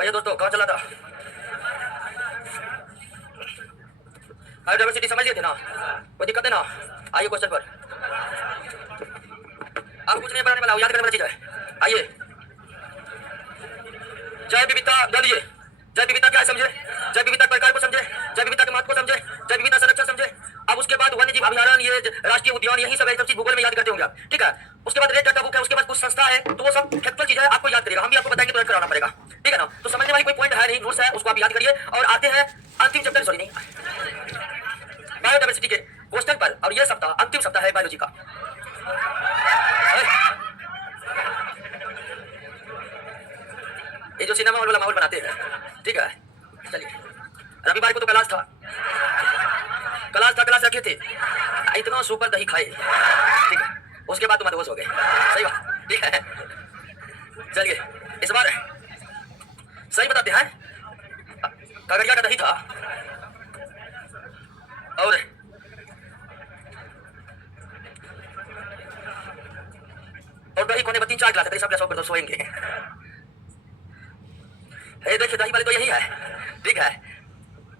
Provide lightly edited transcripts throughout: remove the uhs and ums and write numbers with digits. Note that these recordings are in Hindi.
कहिए दोस्तों कहाँ चला था? बायोडाइवर्सिटी समझ लिए थे ना? कोई दिक्कत है ना? आइए क्वेश्चन पर। आप कुछ नहीं पढ़ाने वाला, याद करने वाला चीज है। आइए, जैव विविधता डालिए। जैव विविधता क्या है समझे, जैव विविधता प्रकार को समझे, जैव विविधता के महत्व को समझे, जैव विविधता संरक्षण समझे। अब उसके बाद वन्य जीव अभयारण्य, ये राष्ट्रीय उद्यान, यही सब चीज भूगोल में याद करते होंगे आप, ठीक है। उसके बाद रेड डाटा बुक है, उसके बाद कुछ संस्था है, तो वो सब फैक्चुअल चीज है, आपको याद करिएगा। हम भी आपको बताएंगे तो याद कराना पड़ेगा, ठीक है ना। तो समझने वाली कोई पॉइंट है नहीं, नोट्स है उसको आप याद करिए। और आते हैं अंतिम चैप्टर, सॉरी नहीं, बायोडाइवर्सिटी के क्वेश्चन पर। और ये सप्ताह अंतिम सप्ताह है बायोलॉजी का। ये जो सिनेमा वाला माहौल बनाते हैं, ठीक है। चलिए, रविवार को तो क्लास था, क्लास रखे थे, इतना सुपर दही खाए, ठीक है। उसके बाद तो मदहोश हो गए, सही बात, ठीक है। चलिए, इस बार सही बताते हैं, कगड़िया का दही था और दही कोने पर 3-4 गिलास थे, सब गिलासों पर तो सोएंगे। देखिए दही वाले तो यही है, ठीक है।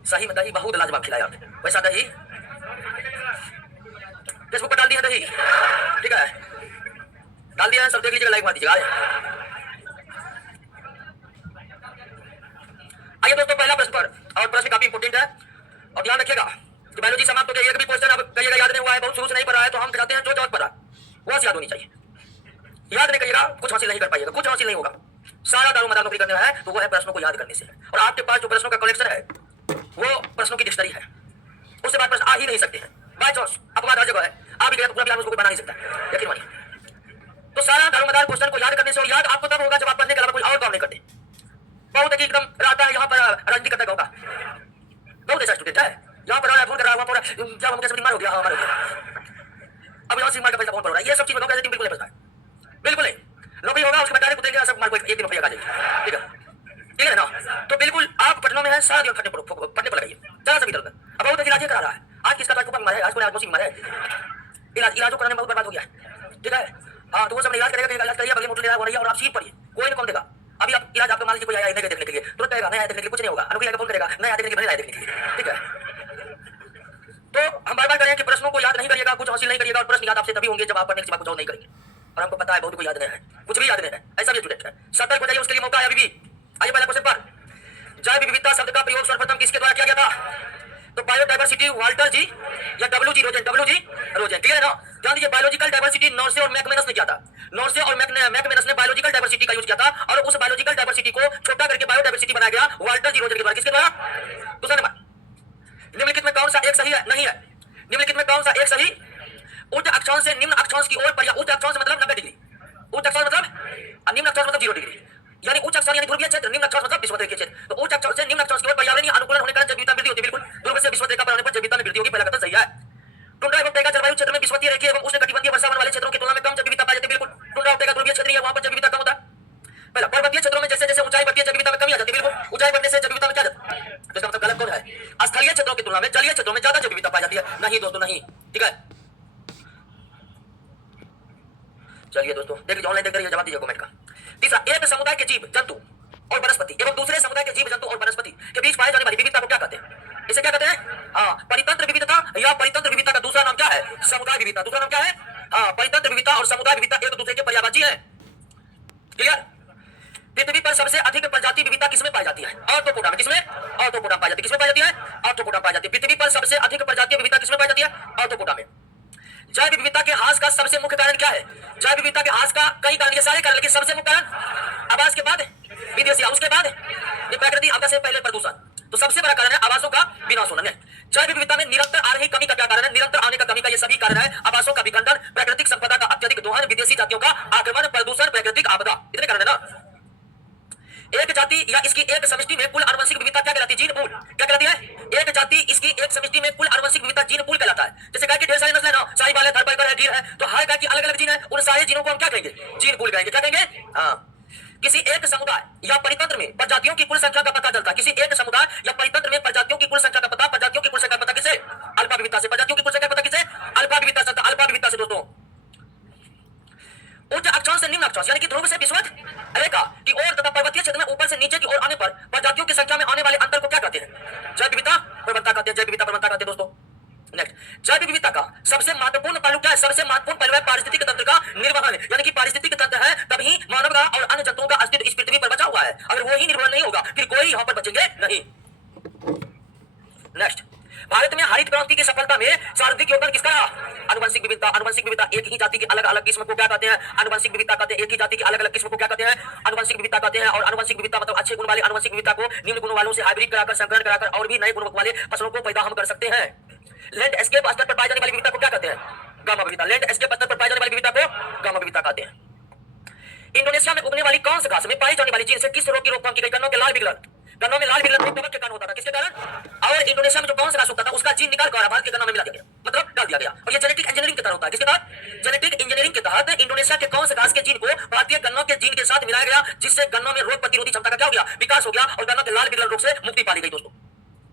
सही में दही बहुत लाजवाब खिलाया आपने, वैसा दही फेसबुक पर डाल दिया दही, ठीक है, डाल दिया है, सब देख लीजिएगा, लाइक मार दीजिएगा। आइए दोस्तों पहला प्रश्न पर, और प्रश्न काफी इंपोर्टेंट है और ध्यान रखिएगा कि बायोलॉजी समाप्त हो गई, एक भी क्वेश्चन अब कहिएगा याद नहीं हुआ है, बहुत शुरू से नहीं पढ़ा है, तो हम चाहते हैं जो जवाब पढ़ा वो याद होनी चाहिए। याद नहीं करिएगा कुछ हासिल नहीं कर पाइएगा, कुछ हासिल नहीं होगा। सारा दारोमदार नौकरी करना है तो वो है प्रश्नों को याद करने से। और आपके पास जो प्रश्नों का कलेक्शन है वो प्रश्नों की डिक्शनरी है, उससे बाद प्रश्न आ ही नहीं सकते हैं। बाय चांस अपवाद हर जगह है, आ भी गया तो पूरा प्लान उसको बना नहीं सकता, यकीन मानिए। तो सारा दारोमदार क्वेश्चन को याद करने से, और याद आपको तब होगा जब आप पढ़ने के अलावा कोई और काम नहीं करते। बहुत है एकदम रहता है यहाँ पर राजनीति करता होगा, बहुत ऐसा स्टूडेंट है यहाँ पर फोन कर रहा है, वहाँ पर क्या मुझे बीमार हो गया, हमारे अब यहाँ से मार का पैसा कौन पड़ रहा है, ये सब चीज बिल्कुल नहीं बचता है, बिल्कुल नहीं। नौकरी होगा उसके बाद डायरेक्ट देंगे, सब मार को एक दिन रुपया आ जाएगी, ठीक है, ठीक है ना। तो बिल्कुल आप पटना में है, सारा दिन फटने पर लगाइए, जरा सा भी दर्द। अब बहुत इलाज करा रहा है, आज किसका कार्ड बीमार है, आज को आदमी बीमार है, इलाजों कराने में बहुत बर्बाद हो गया है, ठीक है। हाँ, तो वो सब इलाज करेगा, इलाज करिए, बगले मोटर ले रहा है और आप सीट पढ़िए, कोई नहीं कम देगा। अभी आप इलाज आपका मान लीजिए कोई आया देखने के लिए, तुरंत कहेगा नहीं आया देखने के लिए, कुछ नहीं होगा, अनुकूल फोन करेगा नहीं आया देखने के लिए, देखने के लिए, ठीक है। तो हम बार बार करें कि प्रश्नों को याद नहीं करिएगा, कुछ हासिल नहीं करिएगा, और प्रश्न याद आपसे तभी होंगे जब आप पढ़ने के बाद कुछ और नहीं करेंगे। और हमको पता है बहुत को याद नहीं है, कुछ भी याद नहीं है, ऐसा भी स्टूडेंट है। सतर्क हो जाइए, उसके लिए मौका है अभी भी। आइए पहला क्वेश्चन पर, जैव विविधता शब्द का प्रयोग सर्वप्रथम किसके द्वारा किया गया था? तो बायोडाइवर्सिटी वाल्टर जी या डब्ल्यू जी रोजेन, क्लियर है ना। ध्यान दीजिए, बायोलॉजिकल डाइवर्सिटी नॉर्से और मैकमेनस ने किया था, नॉर्से और मैकमेनस ने बायोलॉजिकल डाइवर्सिटी का यूज किया था, और उस बायोलॉजिकल डाइवर्सिटी को छोटा करके बायोडाइवर्सिटी बनाया गया वाल्टर जी रोजेन के द्वारा। किसके द्वारा? दूसरा नंबर, निम्नलिखित में कौन सा एक सही है? नहीं है। निम्नलिखित में कौन सा एक सही उच्च अक्षांश से निम्न अक्षांश की ओर, उच्च अक्षांश मतलब 90 डिग्री, उच्च अक्षांश मतलब, निम्न अक्षांश मतलब 0 डिग्री, यानी उच्च अक्षांश यानी ध्रुवीय क्षेत्र, निम्न अक्षांश मतलब विषुवत क्षेत्र। तो उच्च अक्षांश से निम्न अक्षांश की ओर पर्यावरणीय अनुकूलन होने के कारण जैव विविधता वृद्धि होती है, बिल्कुल। ध्रुव से विषुवत रेखा पर आने पर जैव विविधता में वृद्धि होगी, पहला कथन सही है। टुंड्रा एवं तैगा जलवायु क्षेत्र में विषुवतीय रेखीय एवं उष्णकटिबंधीय वर्षावन वाले क्षेत्रों की तुलना में कम जैव विविधता पाई जाती है, बिल्कुल। टुंड्रा और तैगा ध्रुवीय क्षेत्र है, वहां पर जैव विविधता कम होता है। पहला, पर्वतीय क्षेत्रों में जैसे जैसे ऊंचाई बढ़ती है जैव विविधता में कमी आ जाती है, बिल्कुल। ऊंचाई बढ़ने से जैव विविधता में क्या जाता है, तो इसका मतलब गलत कौन है? स्थलीय क्षेत्रों की तुलना में जलीय क्षेत्रों में ज्यादा जैव विविधता पाई जाती है, नहीं दोस्तों नहीं, ठीक है। चलिए दोस्तों देख लीजिए, ऑनलाइन देख कर जवाब दीजिए कमेंट का। तीसरा, एक समुदाय के जीव जंतु और वनस्पति एवं दूसरे समुदाय के जीव जंतु और वनस्पति के बीच पाए जाने वाली विविधता को क्या कहते हैं? इसे क्या कहते हैं? हाँ, परितंत्र विविधता, या परितंत्र विविधता का दूसरा नाम क्या है? समुदाय विविधता। दूसरा नाम क्या है? हाँ, परितंत्र विविधता और समुदाय विविधता एक दूसरे के पर्यायवाची है, क्लियर। पृथ्वी पर सबसे अधिक प्रजाति विविधता किसमें पाई जाती है? ऑर्थोपोडा में। किसमें? ऑर्थोपोडा पाई जाती है। किसमें पाई जाती है? ऑर्थोपोडा पाई जाती है। पृथ्वी पर सबसे अधिक प्रजाति विविधता किसमें पाई जाती है? ऑर्थोपोडा में। जैव विविधता के ह्रास का सबसे मुख्य कारण क्या है? जैव विविधता के ह्रास का कई कारण, ये सारे कारण, लेकिन सबसे मुख्य कारण आवास के बाद विदेशी, उसके बाद ये प्रकृति आपदा से पहले प्रदूषण। तो सबसे बड़ा कारण है आवासों का विनाश होना। जैव विविधता में निरंतर आ रही कमी का क्या कारण है? निरंतर आने का कमी का ये सभी कारण है, आवासों का विखंडन, प्राकृतिक संपदा का अत्यधिक दोहन, विदेशी जातियों का आक्रमण, प्रदूषण, प्राकृतिक आपदा, इतने कारण है ना। एक जाति या इसकी एक समष्टि में कुल आनुवंशिक विविधता क्या कहलाती है? Gene pool. क्या कहलाती है? एक जाति इसकी एक समष्टि में कुल आनुवंशिक विविधता जीन पूल कहलाता है। जैसे गाय की ढेर सारी नस्ल है ना, साहिवाल है, थारपारकर है, गिर है, तो हर गाय की अलग अलग जीन है, उन सारे जीनों को हम क्या कहेंगे? जीन पूल कहेंगे। क्या कहेंगे? हाँ। किसी एक समुदाय या परितंत्र में प्रजातियों की कुल संख्या का पता चलता है। किसी एक समुदाय या परितंत्र में प्रजातियों की कुल संख्या का पता, प्रजातियों की कुल संख्या का पता किसे? अल्फा विविधता से। प्रजातियों की कुल संख्या का पता किसे? अल्फा विविधता से। अल्फा विविधता से दोस्तों, उच्च अक्षांश से निम्न अक्षांश यानी कि ध्रुव से विषुवत रेखा की ओर तथा पर्वतीय क्षेत्र में ऊपर से नीचे की ओर आने पर प्रजातियों की संख्या में आने वाले अंतर को क्या कहते हैं? जैव विविधता प्रवणता कहते हैं। जैव विविधता प्रवणता कहते हैं दोस्तों। नेक्स्ट, जैव विविधता का सबसे महत्वपूर्ण पहलू क्या है? सबसे महत्वपूर्ण पहलू है पारिस्थितिक तंत्र का निर्वहन, यानी कि पारिस्थितिक तंत्र है तभी मानव का और अन्य जंतुओं का अस्तित्व इस पृथ्वी पर बचा हुआ है। अगर वो ही निर्वहन नहीं होगा फिर कोई यहाँ पर बचेंगे नहीं। नेक्स्ट, भारत में हरित क्रांति की सफलता में सर्वाधिक योगदान किसका रहा? आनुवंशिक विविधता। आनुवंशिक विविधता, एक ही जाति की अलग अलग किस्म को क्या कहते हैं? आनुवंशिक विविधता कहते हैं। एक ही जाति की अलग अलग किस्म को क्या कहते हैं? आनुवंशिक विविधता कहते हैं। और आनुवंशिक विविधता मतलब अच्छे गुण वाले आनुवंशिक विविधता को निम्न गुणों वालों से हाइब्रिड कराकर संकरण कराकर और भी नए गुणों वाले फसलों को पैदा हम कर सकते हैं। लैंडस्केप स्तर पर पाई जाने वाली विविधता को क्या कहते हैं? गामा विविधता। लैंडस्केप स्तर पर पाई जाने वाली विविधता को गामा विविधता कहते हैं। इंडोनेशिया में उगने वाली कौन सी घास में पाई जाने वाली जीन से किस रोग की रोकथाम की गई? गन्नों के लाल विग्लन। गन्नों में लाल विग्लन कवक के कारण होता था, किसके कारण? और इंडोनेशिया में जो कौन सा घास उगता था उसका जीन निकाल कर भारत के गन्नों में मिला दिया, मतलब डाल दिया गया। और ये जेनेटिक इंजीनियरिंग के तहत होता है। किसके तहत? जेनेटिक इंजीनियरिंग के तहत इंडोनेशिया के कौन से घास के जीन को भारतीय गन्नों के जीन के साथ मिलाया गया, जिससे गन्नों में रोग प्रतिरोधी क्षमता का क्या हो गया? विकास हो गया और गन्नों के लाल विग्लन रोग से मुक्ति पा ली गई दोस्तों।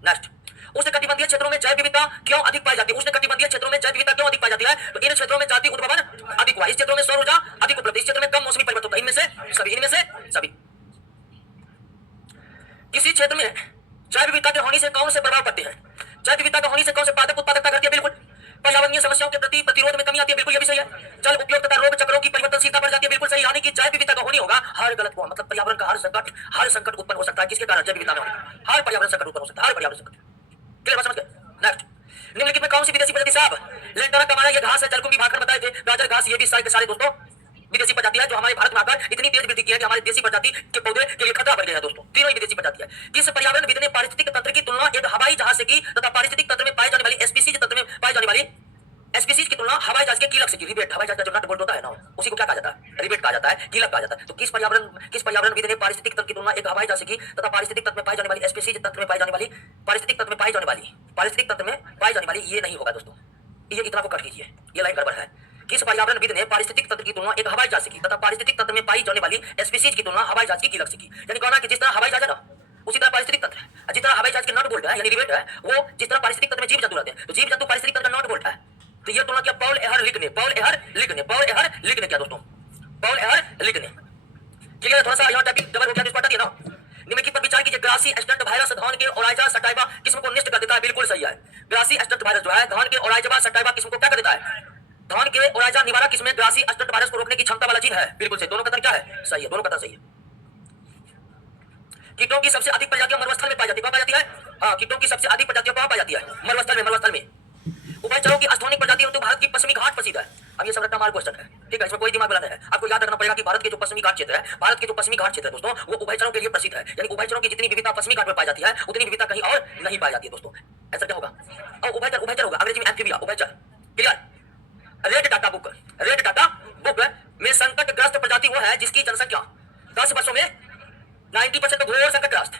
नेक्स्ट, उष्णकटिबंधीय क्षेत्रों में जैव विविधता क्यों अधिक पाई जाती है? उष्णकटिबंधीय क्षेत्रों में जैव विविधता क्यों अधिक पाई जाती है? तो इन क्षेत्रों में जाति उद्भवन अधिक हुआ, इस क्षेत्रों में सौर ऊर्जा अधिक उपलब्ध, इस क्षेत्र में कम मौसमी परिवर्तन होता है। इनमें से सभी। किसी क्षेत्र में जैव विविधता के होने से कौन से प्रभाव पड़ते हैं? जैव विविधता के होने से कौन से पादप उत्पादकता घटती है? बिल्कुल। पर्यावरणीय समस्याओं के प्रति प्रतिरोध में कमी आती है, बिल्कुल ये भी सही है। जल उपयोग तथा रोग चक्रों की परिवर्तनशीलता बढ़ जाती है, बिल्कुल सही। यानी कि जैव विविधता का होनी होगा हर गलत को, मतलब पर्यावरण का हर संकट उत्पन्न हो सकता है। किसके कारण? जैव विविधता में होने हर पर्यावरण संकट उत्पन्न हो सकता है, हर पर्यावरण संकट। क्लियर बात समझ गए? नेक्स्ट, निम्नलिखित में कौन सी विदेशी प्रजाति साहब? लेंटाना कमाना ये घास है, जलकुंभी भाकर बताए थे, गाजर घास, ये भी सारे दोस्तों विदेशी प्रजाति है जो हमारे भारत में आकर इतनी तेज वृद्धि की है कि हमारे देसी प्रजाति के पौधे के लिए खतरा बढ़ गया है दोस्तों। तीनों ही विदेशी प्रजाति है। किस पर्यावरणविद ने पारिस्थितिक तंत्र की तुलना एक हवाई जहाज से की तथा पारिस्थितिक तंत्र में पाई जाने वाली स्पीसीज तंत्र में पाई जाने वाली स्पीसीज की तुलना हवाई जहाज के कीलक से की? रिवेट। हवाई जहाज का जो नट बोल्ट होता है ना, उसी को क्या कहा जाता है? रिवेट कहा जाता है, कीलक कहा जाता है। तो किस पर्यावरणविद ने पारिस्थितिक तंत्र की तुलना एक हवाई जहाज से की तथा पारिस्थितिक तंत्र में पाई जाने वाली स्पीसीज तंत्र में पाई जाने वाली पारिस्थितिक तंत्र में पाई जाने वाली ये नहीं होगा दोस्तों, ये इतना को कट कीजिए, ये लाइन गड़बड़ है। किस पर्यावरणविद ने पारिस्थितिक तंत्र की तुलना एक हवाई जहाज से की तथा पारिस्थितिक तंत्र में पाई जाने वाली स्पीसीज की तुलना हवाई जहाज की कीलक से की? यानी कहना कि जिस तरह हवाई जहाज है ना उसी तरह पारिस्थितिक तंत्र है। जिस तरह हवाई जहाज के नट बोल्ट है यानी रिवेट है, वो जिस तरह पारिस्थितिक तंत्र में जीव जंतु रहते हैं, तो जीव जंतु पारिस्थितिक तंत्र का नट बोल्ट है। तो ये तुलना क्या पॉल एहर लिक ने क्या दोस्तों? पॉल एहर लिक ने। ठीक है, थोड़ा सा यहाँ टाइपिंग डबल हो गया, इसको हटा दिया ना। निम्नलिखित पर विचार कीजिए। ग्रासी एस्टेंट वायरस धान के ओराइजा सटाइवा किस्म को नष्ट कर देता है, बिल्कुल सही है। ग्रासी एस्टेंट वायरस जो है धान के ओराइजा सटाइवा किस्म को क्या कर देता है? धान के ओराइजा निवारा किस्म में ग्रासी एस्टेंट वायरस को रोकने की क्षमता वाला जीन है, बिल्कुल सही। दोनों कथन क्या है? सही है, दोनों कथन सही है। कीटों की सबसे अधिक प्रजातियां मरुस्थल में पाई जाती है। कहां पाई जाती है? हाँ, कीटों की सबसे अधिक प्रजातियां कहां पाई जाती है? मरुस्थल में। उभयचरों की स्थानिक प्रजाति तो भारत की पश्चिमी घाट प्रसिद्ध है। अब ये सब रट्टा मार क्वेश्चन है, ठीक है, इसमें कोई दिमाग लगाना है। आपको याद रखना पड़ेगा कि भारत के जो पश्चिमी घाट क्षेत्र है दोस्तों, वो उभयचरों के लिए प्रसिद्ध है। यानी उभयचरों की जितनी विविधता पश्चिमी घाट में पाई जाती है उतनी विविधता कहीं और नहीं पाई जाती है दोस्तों। ऐसा क्या होगा? और उभयचर होगा, अंग्रेजी में एम्फीबिया, उभयचर। क्लियर? रेड डाटा बुक में संकटग्रस्त प्रजाति वो है जिसकी जनसंख्या 10 वर्षों में 90% तो घोर संकटग्रस्त,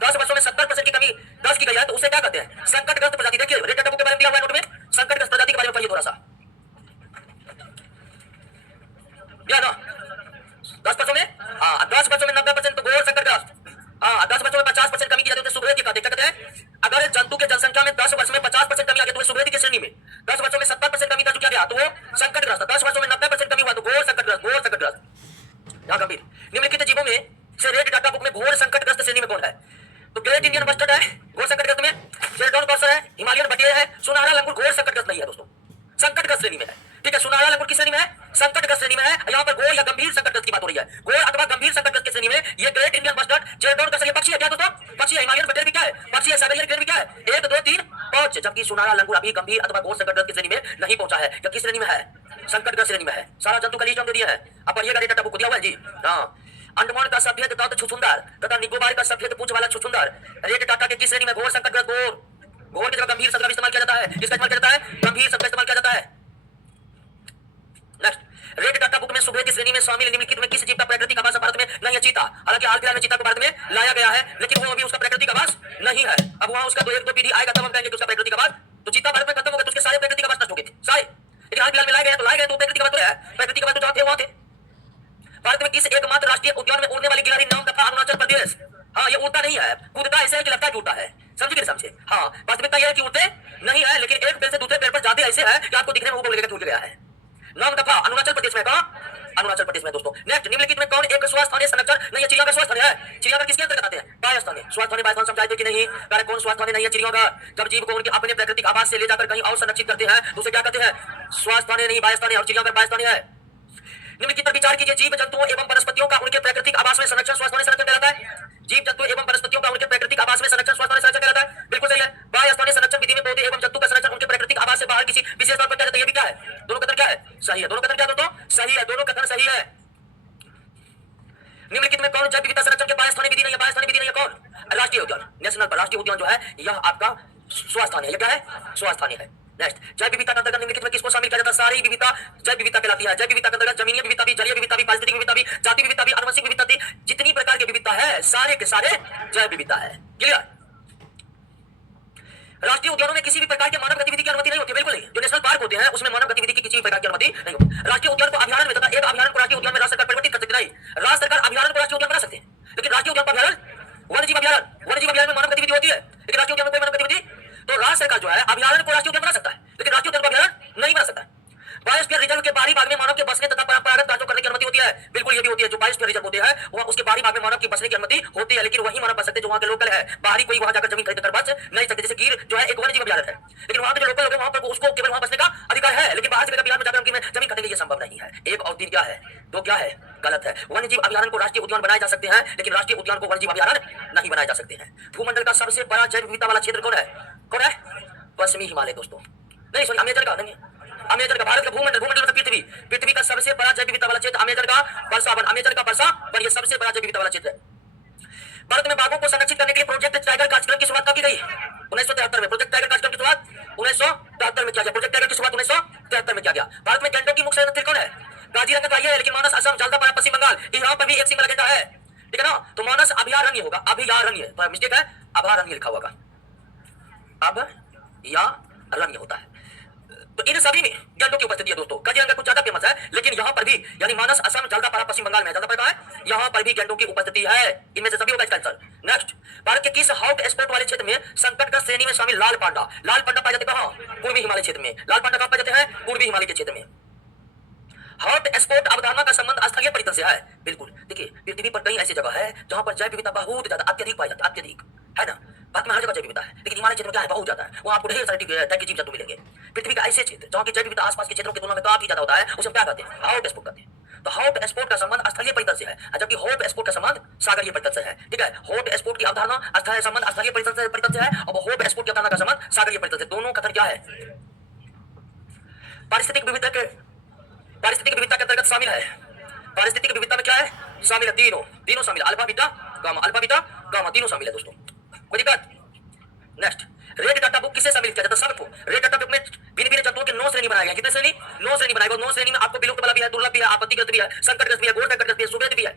10 वर्षों में 70% की कमी 10 की गई है, तो उसे क्या कहते हैं? संकटग्रस्त प्रजाति। देखिए रेड डाटा बुक के बारे में दिया हुआ है नोट में, संकटग्रस्त प्रजाति के बारे में पढ़िए थोड़ा सा। ना 10 वर्षों में 90% तो घोर संकटग्रस्त, 10 वर्षों में 50% कमी की जाती है, सुभेदी कहते हैं। अगर जंतु के जनसंख्या में 10 वर्ष में 50% कमी आ गई तो सुभेदी की श्रेणी में। 10 वर्षों में 70% कमी दर्ज किया गया तो वो संकटग्रस्त, 10 वर्षों में 90% कमी हुआ तो घोर संकटग्रस्त। यहाँ गंभीर। निम्नलिखित जीवों में से रेड डाटा बुक में घोर संकटग्रस्त श्रेणी में कौन है? तो ग्रेट इंडियन बस्टर्ड है घोर संकटग्रस्त में, शेल्डन कॉर्सर है, हिमालयन बटेर है, सुनहरा लंगूर घोर संकटग्रस्त नहीं है दोस्तों, संकटग्रस्त श्रेणी में है। ठीक है, सुनहरा लंगूर किस श्रेणी में है? संकटग्रस्त श्रेणी में है। यहाँ पर घोर या गंभीर संकटग्रस्त की बात हो रही है। घोर अथवा गंभीर संकटग्रस्त की श्रेणी में ये great Indian bustard, Sheldon Corsair ये पक्षी है क्या दोस्तों? पक्षी है। हिमालयन बटेर भी क्या है? पक्षी है। साइबेरियन क्रेन भी क्या है? 1 2 3 5। जबकि सुनहरा लंगूर अभी गंभीर अथवा घोर संकटग्रस्त की श्रेणी में नहीं पहुंचा है। या किस श्रेणी में है? संकटग्रस्त श्रेणी में है। सारा जंतु का लिस्ट हम दे दिया है, अब पढ़िएगा, रेड डाटा बुक दिया हुआ है जी। हाँ, अंडमान का सफेद दांत छुछुंदर तथा निकोबार का सफेद पूंछ वाला छुछुंदर रेड टाटा के किस श्रेणी में? घोर संकटग्रस्त। घोर की जगह गंभीर शब्द का इस्तेमाल किया जाता है। किसका इस्तेमाल किया जाता है? गंभीर शब्द का इस्तेमाल किया जाता है। नेक्स्ट, रेड टाटा बुक में सुभेदी श्रेणी में शामिल निम्नलिखित में किस जीव का प्राकृतिक आवास भारत में नहीं है? चीता। हालांकि हाल फिलहाल में चीता को भारत में लाया गया है, लेकिन वो अभी उसका प्राकृतिक आवास नहीं है। अब वहां उसका 1 2 पीढ़ी आएगा तब हम कहेंगे कि उसका प्राकृतिक आवास। तो चीता भारत में खत्म हो गया तो उसके सारे प्राकृतिक आवास नष्ट हो गए थे, सारे। लेकिन हाल फिलहाल में लाए गए तो प्राकृतिक आवास तो है, प्राकृतिक आवास तो जहां थे वहां थे। भारत में किस एकमात्र राष्ट्रीय उद्यान में उड़ने वाली गिलहरी नाम तथा अरुणाचल प्रदेश। हाँ, ये उड़ता नहीं है, कूदता ऐसे है कि लगता है कि उड़ता है, समझे? हाँ, वास्तविकता यह है कि उड़ते नहीं है, लेकिन एक पेड़ से दूसरे पेड़ पर जाते ऐसे है कि आपको दिखने में ऊपर लगेगा कि उड़ गया है। नाम दफा अरुणाचल प्रदेश में कहा अरुणाचल प्रदेश में दोस्तों। नेक्स्ट, निम्नलिखित में कौन एक स्वस्थानीय संरक्षण नहीं है? चिड़ियाघर स्वस्थानीय है। चिड़ियाघर किसके अंतर्गत आते हैं? बाह्यस्थानीय। स्वस्थानीय बाह्यस्थानीय समझाए थे कि नहीं? पहले कौन स्वस्थानीय नहीं है? चिड़ियाघर। जब जीव को उनके अपने प्राकृतिक आवास से ले जाकर कहीं और संरक्षित करते हैं तो उसे क्या कहते हैं? स्वस्थानीय नहीं, बाह्यस्थानीय। और चिड़ियाघर बाह्यस्थानीय है। निम्नलिखित पर विचार कीजिए। जीव जंतुओं एवं वनस्पतियों का उनके प्राकृतिक आवास में संरक्षण स्वस्थानीय संरक्षण कहलाता है। जीव जंतु एवं वनस्पतियों का उनके प्राकृतिक आवास में संरक्षण स्वस्थानीय संरक्षण कहलाता है। बिल्कुल सही है। बाह्यस्थानीय संरक्षण विधि में पौधे एवं जंतु का संरक्षण उनके प्राकृतिक आवास से बाहर किसी विशेष तौर पर किया जाता है। ये भी क्या है? दोनों कथन क्या है? सही है। दोनों कथन क्या दोस्तों? सही है। दोनों कथन सही है। निम्नलिखित में कौन जैव विविधता संरक्षण के बाह्यस्थानीय विधि नहीं है? बाह्यस्थानीय विधि नहीं है कौन? राष्ट्रीय उद्यान। National park. राष्ट्रीय उद्यान जो है यह आपका स्वस्थानीय है। यह क्या है? स्वस्थानीय है। नेक्स्ट, जैव विविधता के अंतर्गत निम्नलिखित में किसको शामिल किया जाता है? सारी विविधता जैव विविधता कहलाती है। जैव विविधता के अंतर्गत जमीनी विविधता भी, जलीय विविधता भी, पारिस्थितिक विविधता भी, जाति विविधता भी, आनुवंशिक विविधता भी, जितनी प्रकार की विविधता है सारे के सारे जैव विविधता है। क्लियर? राष्ट्रीय उद्यानों में किसी भी प्रकार के मानव गतिविधि की अनुमति नहीं होती। बिल्कुल नहीं। जो नेशनल पार्क होते हैं उसमें मानव गतिविधि की किसी भी प्रकार की अनुमति नहीं होती। राष्ट्रीय उद्यान को अभयारण्य में तथा एक अभयारण्य को राष्ट्रीय उद्यान में राज्य सरकार परिवर्तित कर सकती नहीं। राज्य सरकार अभयारण्य को राष्ट्रीय उद्यान बना सकते हैं, लेकिन राष्ट्रीय उद्यान को अभयारण्य, वन्यजीव अभयारण्य में मानव गतिविधि होती है, लेकिन राष्ट्रीय उद्यान में कोई मानव गतिविधि। तो राज्य सरकार जो है अभयारण्य को राष्ट्रीय उद्यान बना सकता है, लेकिन राष्ट्रीय उद्यान को अभयारण्य नहीं बना सकता। बायोस्फीयर रिजर्व के बाहरी भाग में मानव के बसने तथा परंपरागत कार्यों करने की अनुमति होती है। बिल्कुल ये भी होती है। जो बायोस्फीयर रिजर्व होते हैं वहां उसके बाहरी भाग में मानव की बसने की अनुमति होती है, लेकिन वही मानव बस सकते जो वहां के लोकल है। बाहरी कोई वहां जाकर जमीन खरीद कर बस नहीं सकते। जैसे गिर जो है एक वन्यजीव अभयारण्य है, लेकिन वहां के जो लोकल लोग हैं वहां पर उसको केवल वहां बसने का अधिकार है, लेकिन बाहर से बिहार में जाकर उनकी जमीन खरीदेंगे ये संभव नहीं है। एक और तीन क्या है? दो क्या है? गलत है। वन्यजीव अभयारण्य को राष्ट्रीय उद्यान बनाए जा सकते हैं, लेकिन राष्ट्रीय उद्यान को वन्यजीव अभयारण्य नहीं बनाए जा सकते हैं। भूमंडल का सबसे बड़ा जैव विविधता वाला क्षेत्र कौन है? कौन है? पश्चिमी हिमालय दोस्तों। नहीं सॉरी, अमेजन का नहीं, अमेजन का। भारत का भूमंडल, भूमंडल मतलब पृथ्वी, पृथ्वी का सबसे बड़ा जैव विविधता वाला क्षेत्र अमेजन का वर्षावन। अमेजन का वर्षावन ये सबसे बड़ा जैव विविधता वाला क्षेत्र है। भारत में बाघों को संरक्षित करने के लिए प्रोजेक्ट टाइगर कार्यक्रम की शुरुआत कब की गई? 1973 में। प्रोजेक्ट टाइगर कार्यक्रम की शुरुआत 1973 में किया गया। प्रोजेक्ट टाइगर की शुरुआत 1973 में किया गया। भारत में गैंडों की मुख्य संरक्षण कौन है? काजीरंगा का है, लेकिन मानस असम, जल्दापारा पश्चिम बंगाल, यहाँ पर भी एक सिंगल एजेंडा है। ठीक है ना? तो मानस अभयारण्य होगा, अभयारण्य तो मिस्टेक है, अभयारण्य लिखा होगा, अब या रण्य होता है। तो इन सभी में गैंडों की उपस्थिति है दोस्तों। काजीरंगा कुछ ज्यादा फेमस है, लेकिन यहाँ पर भी यानी मानस असम, जल्दापारा पश्चिम बंगाल में, जल्दापारा है, यहाँ पर भी गैंडों की उपस्थिति है। इनमें से सभी होगा इसका आंसर। नेक्स्ट, भारत के किस हॉट स्पॉट वाले क्षेत्र में संकटग्रस्त श्रेणी में शामिल लाल पांडा? लाल पांडा पाए जाते कहाँ? पूर्वी हिमालय क्षेत्र में। लाल पांडा कहाँ पाए जाते हैं? पूर्वी हिमालय के क्षेत्र में। हॉट स्पॉट अवधारणा का संबंध स्थलीय परितल से है। बिल्कुल। देखिए पृथ्वी पर कई ऐसी जगह है जहां पर जैव विविधता बहुत ज्यादा अत्यधिक पाई जाती है, अत्यधिक, है ना? भारत में हर जगह जैव विविधता है, लेकिन हिमालय क्षेत्र में क्या है? बहुत ज्यादा है। वहां आपको ढेर सारे टाइप के जीव जंतु मिलेंगे। पृथ्वी का ऐसे क्षेत्र जहां की जैव विविधता आसपास के क्षेत्रों की तुलना में काफी ज्यादा होता है, उसे हम क्या कहते हैं? हॉट स्पॉट कहते हैं। तो हॉट स्पॉट का संबंध स्थलीय परितल से है, जबकि हॉट स्पॉट का संबंध सागरीय परितल से है। ठीक है? हॉट स्पॉट की अवधारणा स्थलीय संबंध स्थलीय परितल से है, और हॉट स्पॉट की अवधारणा का संबंध सागरीय परितल से। दोनों कथन क्या है? पारिस्थितिक विविधता के अंतर्गत शामिल है। पारिस्थितिक विविधता में क्या है? शामिल है तीनों शामिल, अल्फा बीटा गामा तीनों शामिल है दोस्तों। कोई दिक्कत? नेक्स्ट, रेड डाटा बुक किसे शामिल किया जाता है? सबको। रेड डाटा बुक में भिन्न जंतुओं के 9 श्रेणी बनाए गए। कितने श्रेणी? 9 श्रेणी बनाए गए। 9 श्रेणी में आपको विलुप्त वाला भी है, दुर्लभ भी है, आपत्तिग्रस्त भी है, संकटग्रस्त भी है, घोर संकटग्रस्त भी है, सुवेद भी है।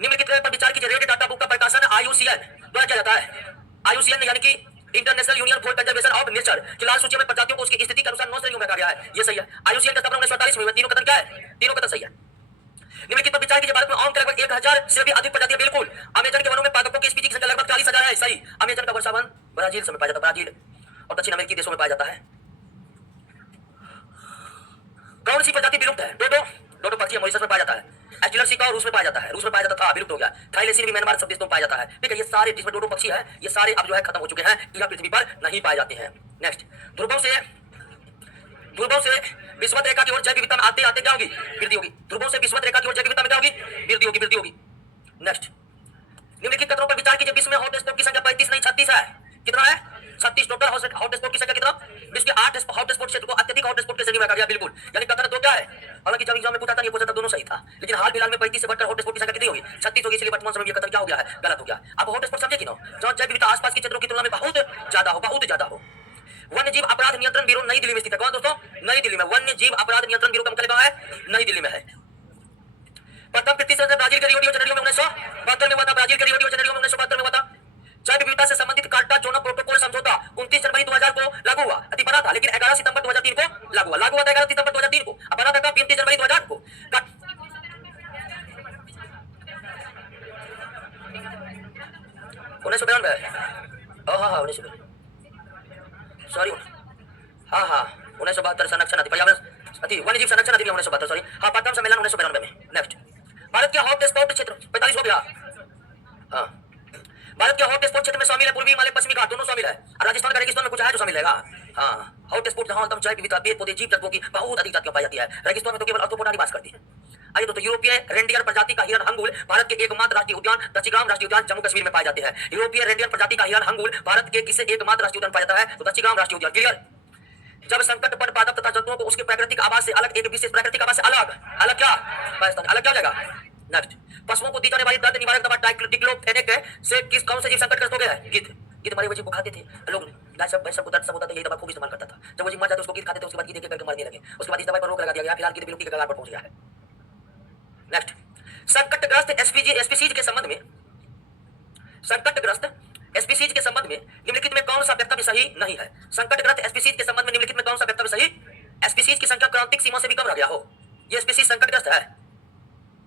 निम्नलिखित पर विचार कीजिए। रेड डाटा बुक का प्रकाशन IUCN द्वारा किया जाता है। IUCN यानी कि international union for conservation of nature की लाल सूची में प्रजातियों को उसकी स्थिति के अनुसार 9 श्रेणियों में रखा गया है। ये सही है। IUCN का स्थापना 1948 में हुआ। तीनों कथन क्या है? तीनों कथन सही है। निम्नलिखित पर विचार कीजिए। भारत में आम लगभग 1000 से भी अधिक प्रजातियां। बिल्कुल। अमेजन के वनों में पादपों की स्पीशीज की संख्या लगभग 40,000 है। सही। अमेजन का वर्षावन ब्राजील में पाया जाता है, ब्राजील और दक्षिण अमेरिकी देशों में पाया जाता है। कौन सी प्रजाति विलुप्त है? डोडो पक्षी मॉरिशस में पाया जाता है। एस्टिलर सिका रूस में पाया जाता है, रूस में पाया जाता था, विलुप्त हो गया। थाईलैंड भी म्यांमार सब देशों में पाया जाता है। ठीक है? ये सारे जिसमें डोडो पक्षी है ये सारे अब जो है खत्म हो चुके हैं, यह पृथ्वी पर नहीं पाए जाते हैं। नेक्स्ट, ध्रुवों से विषुवत रेखा की ओर जैव विविधता में आते आते क्या होगी? वृद्धि होगी। ध्रुवों से विषुवत रेखा की ओर जैव विविधता में क्या होगी? वृद्धि होगी। नेक्स्ट, निम्नलिखित कथनों पर विचार कीजिए। विश्व में हॉट स्पॉट की संख्या 35 नहीं 36 है। कितना है? 36 टोटल हॉट स्पॉट की संख्या कितना? विश्व के 8 हॉट स्पॉट क्षेत्र को अत्यधिक हॉट स्पॉट के श्रेणी में रखा गया। बिल्कुल। यानी कथन तो क्या है? हालांकि जब एग्जाम में पूछा था, ये पूछा था, दोनों सही था, लेकिन हाल फिलहाल में 35 से बढ़कर हॉट स्पॉट की संख्या कितनी होगी? 36 होगी। इसलिए वर्तमान समय में ये कथन क्या हो गया है? गलत हो गया। अब हॉट स्पॉट समझे कि ना? जहां जैव विविधता आसपास के क्षेत्रों की तुलना में बहुत ज्यादा हो। वन्यजीव अपराध नियंत्रण ब्यूरो नई दिल्ली में स्थित है। कौन दोस्तों? नई दिल्ली में। वन्यजीव अपराध नियंत्रण ब्यूरो का मुख्यालय कहां है? नई दिल्ली में है। प्रथम पृथ्वी से ब्राजील के रियो डी जेनेरियो में 1972 में हुआ था। ब्राजील के रियो डी जेनेरियो में 1972 में हुआ था। जैव विविधता से संबंधित कार्टाजोना प्रोटोकॉल समझौता 29 जनवरी 2000 को लागू हुआ। अति बना था, लेकिन 11 सितंबर 2003 को लागू हुआ था 11 सितंबर 2003 को। अब बना था 29 जनवरी 2000 को। 1992 हाँ 1992 सॉरी हाँ 1972 संरक्षण पर्यावरण वन्यजीव संरक्षण अधिनियम 1972, सॉरी, हाँ, प्रथम सम्मेलन 1992 में। नेक्स्ट, भारत के हॉटस्पॉट क्षेत्र 45 हो गया। हाँ, भारत के हॉटस्पॉट क्षेत्र में शामिल है पूर्वी हिमालय, पश्चिमी घाट, दोनों शामिल है। और राजस्थान का रेगिस्तान में कुछ है जो शामिल है। हाँ, हॉटस्पॉट जहाँ एकदम जैव विविधता, पेड़ पौधे, जीव जंतुओं की बहुत अधिक जातियां पाई जाती है। रेगिस्तान में तो केवल ऑर्थोपोडा निवास करती है। आइए दोस्तों, यूरोपीय रेंडियर प्रजाति का हिरण हंगुल भारत के एकमात्र राष्ट्रीय उद्यान दक्षिग्राम राष्ट्रीय उद्यान जम्मू कश्मीर में पाए जाते हैं। यूरोपीय रेंडियर प्रजाति का हिरण हंगुल भारत के किसे एकमात्र राष्ट्रीय उद्यान पाया जाता है? तो दक्षिग्राम राष्ट्रीय उद्यान। क्लियर? जब संकट पर पादप तथा जंतुओं को उसके प्राकृतिक आवास से अलग, एक विशेष प्राकृतिक आवास से अलग अलग क्या अलग क्या हो जाएगा? नेक्स्ट, पशुओं को दी जाने वाली दर्द निवारक दवा डाइक्लोफेनेक से किस कौन से जीव संकटग्रस्त हो गया है? गिद्ध। गिद्ध मरे हुए जीव को खाते थे लोग, गाय सब भैंस सब को दर्द सब होता था, यही दवा खूब इस्तेमाल करता था। जब वो जीव मर जाते उसको गिद्ध खाते थे, उसके बाद गिद्ध करके मारने लगे। उसके बाद इस दवाई पर रोक लगा दिया गया, फिलहाल गिद्ध विलुप्ति के कगार पर पहुंच गया है। नेक्स्ट, संकटग्रस्त स्पीसीज के संबंध में, संकटग्रस्त स्पीसीज के संबंध में निम्नलिखित में कौन सा वक्तव्य सही नहीं है? संकटग्रस्त स्पीसीज के संबंध में निम्नलिखित में कौन सा वक्तव्य सही? स्पीसीज की संख्या क्रांतिक सीमा से भी कम रह गया हो, ये स्पीसीज संकटग्रस्त है।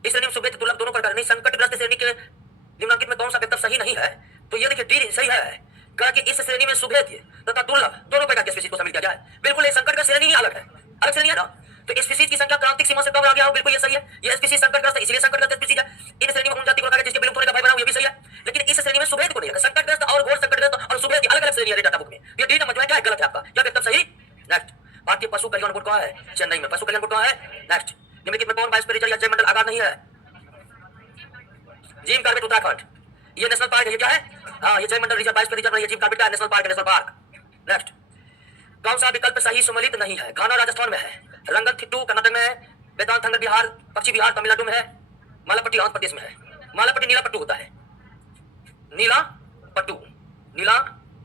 इस श्रेणी में सुभेद दुर्लभ दोनों प्रकार नहीं। संकटग्रस्त श्रेणी के निम्नलिखित में कौन सा वक्तव्य सही नहीं है? तो ये देखिए डी सही है, कहा कि इस श्रेणी में सुभेद तथा दुर्लभ दोनों प्रकार के स्पीसीज को शामिल किया गया है। बिल्कुल, ये संकटग्रस्त श्रेणी ही अलग है, अलग श्रेणी है ना। तो स्पीसीज की संख्या क्रांतिक सीमा से कम रह गया हो, बिल्कुल ये सही है। ये स्पीसीज संकटग्रस्त है, इसलिए संकटग्रस्त स्पीसीज है। इन श्रेणी में उन जाति को रखा गया जिसके विलुप्त होने का भय बना हो, ये भी सही है। लेकिन इस श्रेणी में सुभेद को नहीं रखा। संकटग्रस्त और घोर संकटग्रस्त और सुभेद अलग अलग श्रेणी है डाटा बुक में। ये डी नंबर जो है क्या गलत है आपका, यह एकदम सही। नेक्स्ट, भारतीय पशु कल्याण बोर्ड कहाँ है? चेन्नई में। पशु कल्याण बोर्ड कहाँ है? नेक्स्ट, निम्नलिखित में कौन बायोस्फीयर रिजर्व या जैव मंडल आगार नहीं है? जिम कॉर्बेट उत्तराखंड, ये नेशनल पार्क है। ये क्या है? हाँ, ये जैव मंडल रिजर्व बायोस्फीयर रिजर्व, ये जिम कॉर्बेट का नेशनल पार्क है, नेशनल पार्क। नेक्स्ट, कौन सा विकल्प सही सम्मिलित नहीं है? घाना राजस्थान में है, रंगनथिट्टू कर्नाटक में है, वेदांतंगर बिहार, पक्षी बिहार तमिलनाडु में है, मालापट्टी आंध्र प्रदेश में है। मालापट्टी नीला पट्टू होता है, नीला पट्टू, नीला